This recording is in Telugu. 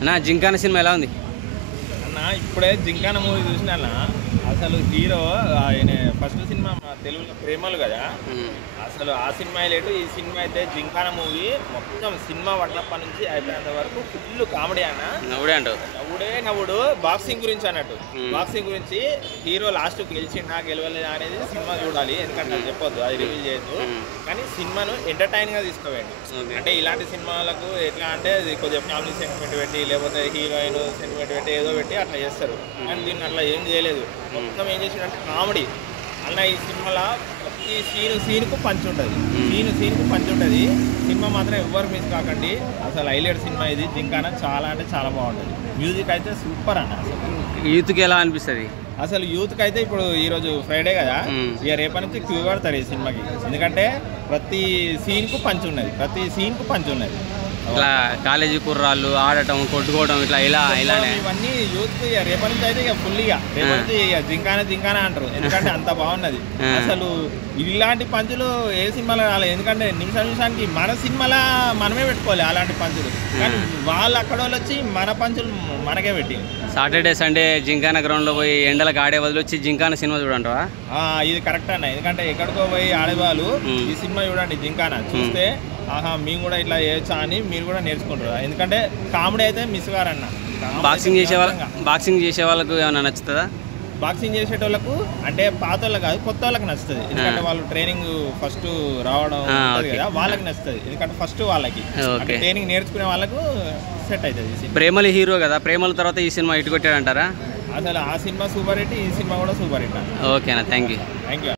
అన్న జింకానా సినిమా ఎలా ఉంది అన్న? ఇప్పుడే జింకానా మూవీ చూసిన అసలు హీరో ఆయన ఫస్ట్ సినిమా మా తెలుగులో ప్రేమలు కదా, అసలు ఆ సినిమా లేటు ఈ సినిమా అయితే జింకానా మూవీ మొత్తం సినిమా పట్టినప్పటి నుంచి అయిపోయేంత వరకు ఫుల్ కామెడీ అన్న. నవ్వుడు బాక్సింగ్ గురించి అన్నట్టు, బాక్సింగ్ గురించి హీరో లాస్ట్ గెలిచిండా గెలవలేదు అనేది సినిమా చూడాలి, ఎందుకంటే అది చెప్పొద్దు, అది రివీల్ చేయొద్దు. కానీ సినిమాను ఎంటర్టైన్ గా తీసుకోవేయండి. అంటే ఇలాంటి సినిమాలకు ఎట్లా అంటే కొద్దిగా ఫ్యామిలీ సెంటిమెంట్ పెట్టి లేకపోతే హీరోయిన్ సెంటిమెంట్ పెట్టి ఏదో పెట్టి అట్లా చేస్తారు. కానీ దీన్ని అట్లా ఏం చేయలేదు, మొత్తం ఏం చేసిందంటే కామెడీ. అలా ఈ సినిమాలో ప్రతి సీన్కు పంచ్ ఉంటుంది, సీన్కు పంచ్ ఉంటుంది. సినిమా మాత్రం ఎవ్వరు మిస్ కాకండి, అసలు హైలైట్ సినిమా ఇది జింకానా. చాలా అంటే చాలా బాగుంటుంది, మ్యూజిక్ అయితే సూపర్ అన్న. అసలు యూత్కి ఎలా అనిపిస్తుంది? అసలు యూత్కి అయితే ఇప్పుడు ఈరోజు ఫ్రైడే కదా, ఇక రేపటి నుంచి క్యూ పడతారు ఈ సినిమాకి, ఎందుకంటే ప్రతి సీన్కు పంచ్ ఉన్నది. ఇట్లా కాలేజీ కుర్రాళ్ళు ఆడటం కొట్టుకోవడం ఇలానే ఇవన్నీ యూత్ రేపటి నుంచి అయితే ఇక ఫుల్ రేపటి నుంచి ఇక జింకానా అంటారు, ఎందుకంటే అంత బాగున్నది. అసలు ఇలాంటి పంచులు ఏ సినిమాలో రాలేదు, ఎందుకంటే నిమిషానికి మన సినిమాలో మనమే పెట్టుకోవాలి అలాంటి పంచులు. కానీ వాళ్ళు అక్కడ వాళ్ళు వచ్చి మన పంచులు మనకే పెట్టి సాటర్డే సండే జింకానా గ్రౌండ్లో పోయి ఎండలకు ఆడే బదులు వచ్చి జింకానా సినిమా చూడంటావా? ఇది కరెక్ట్ అన్న, ఎందుకంటే ఎక్కడికో పోయి ఆడేవాళ్ళు ఈ సినిమా చూడండి జింకానా చూస్తే ఆహా మేము కూడా ఇట్లా చేయొచ్చా అని మీరు కూడా నేర్చుకుంటారు. ఎందుకంటే కామెడీ అయితే మిస్ గారన్న. బాక్సింగ్ చేసే వాళ్ళకు ఏమైనా నచ్చుతుందా? బాక్సింగ్ చేసేటోళ్ళకు అంటే పాత వాళ్ళకి కాదు, కొత్త వాళ్ళకి నచ్చుతుంది. ఎందుకంటే వాళ్ళు ట్రైనింగ్ ఫస్ట్ రావడం కదా, వాళ్ళకి నచ్చుతుంది. ఎందుకంటే ఫస్ట్ వాళ్ళకి ట్రైనింగ్ నేర్చుకునే వాళ్ళకు సెట్ అవుతుంది. ప్రేమలు హీరో కదా, ప్రేమల తర్వాత ఈ సినిమా ఇటు కొట్టాడంటారా? అసలు ఆ సినిమా సూపర్ హిట్, ఈ సినిమా కూడా సూపర్ హిట్. ఓకేనా, థ్యాంక్ యూ.